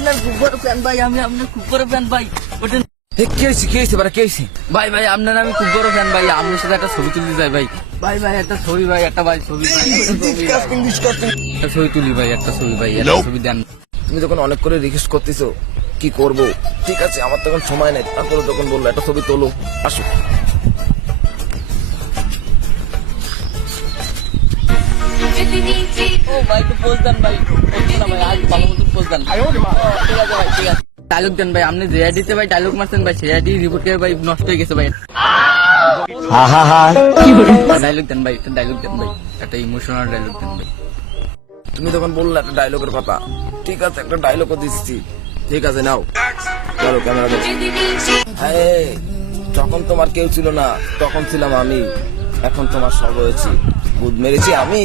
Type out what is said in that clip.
আপনার খুব বড় ফ্যান ভাই, আমি আপনার খুব বড় ফ্যান ভাই। ওঠেন কে হয়েছে বারা, কে হয়েছে? ভাই, ভাই আপনার আমি খুব বড় ফ্যান ভাই, আপনার সাথে একটা ছবি তুলতে চাই ভাই। ভাই ভাই একটা ছবি ভাই, একটা ভাই ছবি ভাই, একটা ছবি তুলি ভাই, একটা ছবি ভাই, একটা ছবি দেন। তুমি তখন অনেক করে রিকোয়েস্ট করতেছো, কি করব? ঠিক আছে, আমার তখন সময় নেই, তারপরে তখন বললো একটা ছবি তোলো, আসো। ও ভাই একটু পোজ দেন ভাই, পোজ না ভাই, আজ ভালো মতো পোজ দেন। ঠিক আছে ভাই, ঠিক আছে। ডায়লগ দেন ভাই, আপনি যে আইডিতে ভাই ডায়লগ মারছেন ভাই, সেই আইডি রিপোর্ট করে ভাই নষ্ট হয়ে গেছে ভাই। ডায়লগ দেন ভাই, একটা ডায়লগ দেন ভাই, একটা ইমোশনাল ডায়লগ দেন ভাই। তুমি তখন বললে একটা ডায়লগের কথা, ঠিক আছে একটা ডায়লগও দিচ্ছি। ঠিক আছে নাও, চলো ক্যামেরা দেখো। হ্যাঁ, যখন তোমার কেউ ছিল না তখন ছিলাম আমি, এখন তোমার সব হয়েছি, বুধ মেরেছি আমি।